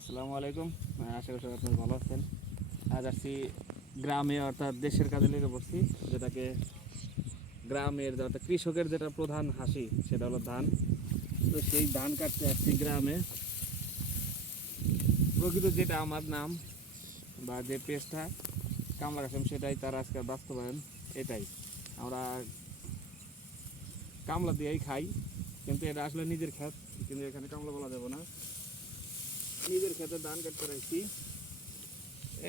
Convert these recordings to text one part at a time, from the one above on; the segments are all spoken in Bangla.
আসসালামু আলাইকুম। আশা করি সবাই আপনারা ভালো আছেন। আজ আসছি গ্রামে, অর্থাৎ দেশের কাজে লেগে পড়ছি। যেটাকে গ্রামের অর্থাৎ কৃষকের যেটা প্রধান হাসি সেটা হলো ধান। তো সেই ধান কাটতে আসছি গ্রামে। প্রকৃত যেটা আমার নাম বা যে পেজটা কামলা কাসেম, সেটাই তার আজকের বাস্তবায়ন। এটাই আমরা কামলা দিয়েই খাই, কিন্তু এটা আসলে নিজের ক্ষেত, কিন্তু এখানে কামলা বলা যাবে না। নিজের ক্ষেতে ধান কাটতে রাখছি,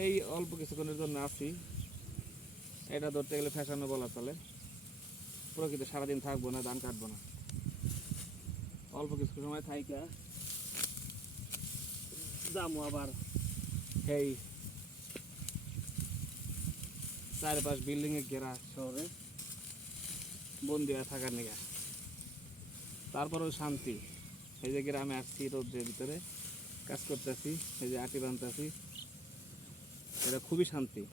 এই অল্প কিছুক্ষণের জন্য আসি। এটা ধরতে গেলে ফ্যাশনও বলা চলে। প্রকৃতি সারাদিন থাকবো না, ধান কাটবো না, অল্প কিছু সময় থাইকা যাবো আবার এই চারপাশ বিল্ডিংয়ে ঘেরা শহরে বন্দি হয়ে থাকার নিগা। তারপরেও শান্তি। এই যে গ্রামে আসছি রোদ্রের ভিতরে কাজ করতেছি, এই যে আটি বানতেছি, এটা খুবই শান্তি।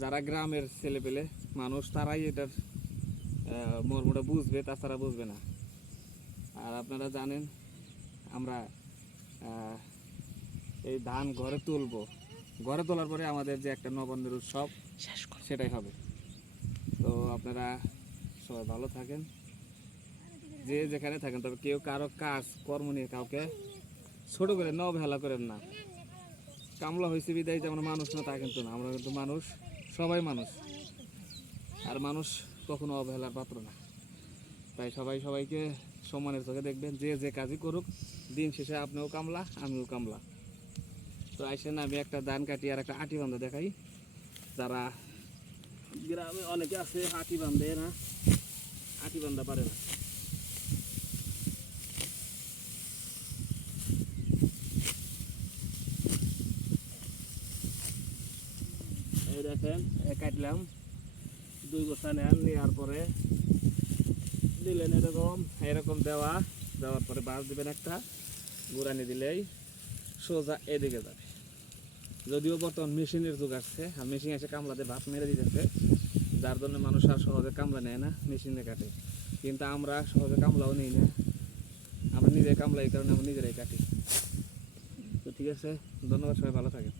যারা গ্রামের ছেলে পেলে মানুষ তারাই এটার মর্মটা বুঝবে, তাছাড়া বুঝবে না। আর আপনারা জানেন আমরা এই ধান ঘরে তুলবো, ঘরে তোলার পরে আমাদের যে একটা নবান্নের উৎসব সেটাই হবে। তো আপনারা সবাই ভালো থাকেন, যে যেখানে থাকেন, তবে কেউ কারো কাজ কর্ম নিয়ে কাউকে ছোট করে না অবহেলা করেন না। কামলা হয়েছে বিদায় যেমন মানুষ না তা কিন্তু না, আমরা কিন্তু মানুষ, সবাই মানুষ। আর মানুষ কখনো অবহেলার পাত্র না। তাই সবাই সবাইকে সম্মানের চোখে দেখবেন, যে যে কাজই করুক, দিন শেষে আপনিও কামলা আমিও কামলা। তো আইসেন, আমি একটা ধান কাটি আর একটা আটি বান্ধা দেখাই। যারা গ্রামে অনেকে আছে আটি বান্ধে না, আটি বান্ধা পারে না। এই দেখেন, কাটলাম, 2 গোছা নেন, নেওয়ার পরে দিলেন এরকম এরকম দেওয়ার পরে বাঁশ দিবেন একটা, গুড়ানি দিলেই সোজা এদিকে যাবে। যদিও বর্তমান মেশিনের যুগ আসছে, আর মেশিন এসে কামলাতে ভাত মেরে দিতেছে, যার জন্য মানুষ আর সহজে কামলা নেয় না, মেশিনে কাটে। কিন্তু আমরা সহজে কামলাও নিই না, আমরা নিজে কামলা, এই কারণে আমরা নিজেরাই কাটি। তো ঠিক আছে, ধন্যবাদ, সবাই ভালো থাকেন।